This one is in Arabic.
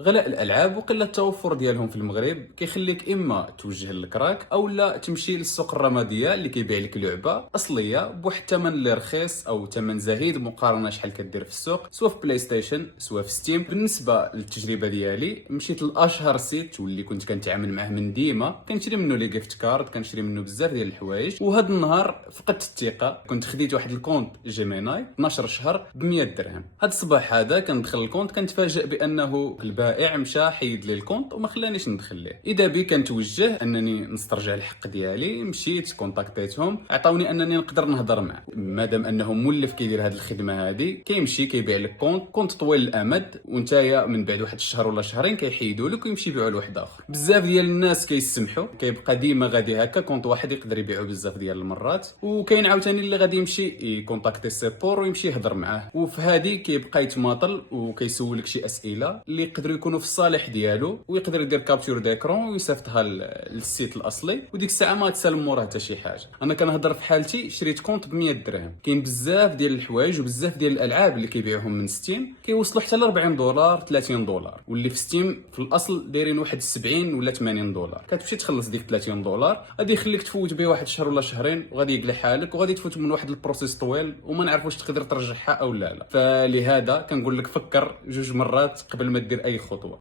غلاء الالعاب وقله التوفر ديالهم في المغرب كيخليك اما توجه للكراك او لا تمشي للسوق الرماديه اللي كيبيع لك لعبه اصليه بواحد الثمن اللي رخيص او ثمن زهيد مقارنه شحال كدير في السوق، سواء في بلاي ستيشن سواء في ستيم. بالنسبه للتجربه ديالي مشيت لاشهر سيت واللي كنت كنتعامل معاه من ديما، كنشري منه لي جيفت كارد، كنشري منه بزاف ديال الحوايج. وهذا النهار فقدت الثقه، كنت خديت واحد الكونت جيميناي 12 شهر ب 100 درهم. هذا الصباح هذا كندخل الكونت كنتفاجئ بانه البائع مشى حيد لي الكونت وما خلانيش ندخل ليه. اذا بي كنتوجه انني نسترجع الحق ديالي، مشيت كونتاكتيتهم عطاوني انني نقدر نهضر معاه. مادام انه مولف كيدير هذه الخدمه هذه كيمشي كيبيع لك كونت طويل الامد، وانتيا من بعد واحد الشهر ولا شهرين كيحيدوا لك ويمشي يبيعوا لواحد اخر. بزاف ديال الناس كيسمحوا، كيبقى ديما غادي هكا كونت واحد يقدر يبيعو بزاف ديال المرات. وكاين عاوتاني اللي غادي يمشي يكونتاكتي السيبور ويمشي يهضر معاه، وفي هذه كيبقى يتماطل وكيسولك شي اسئله اللي يقدروا يكونوا في الصالح ديالو، ويقدر يدير كابتور ديكرون ويصيفطها للسيت الاصلي، وديك الساعه ما تسالم موراه حتى شي حاجه. انا كنهضر في حالتي شريت كونت ب 100 درهم. كاين بزاف ديال الحوايج وبزاف ديال الالعاب اللي كيبيعوهم من ستيم كيوصلوا حتى ل 40 دولار 30 دولار، واللي في ستيم في الاصل دايرين واحد 70 ولا 80 دولار. كتمشي تخلص ديك 30 دولار غادي يخليك تفوت به واحد الشهر ولا شهرين وغادي يقلع حالك، وغادي تفوت من واحد البروسيس طويل وما نعرفوش تقدر ترجعها او لا. فلهذا كنقول لك فكر جوج مرات قبل ما دير اي خطوه.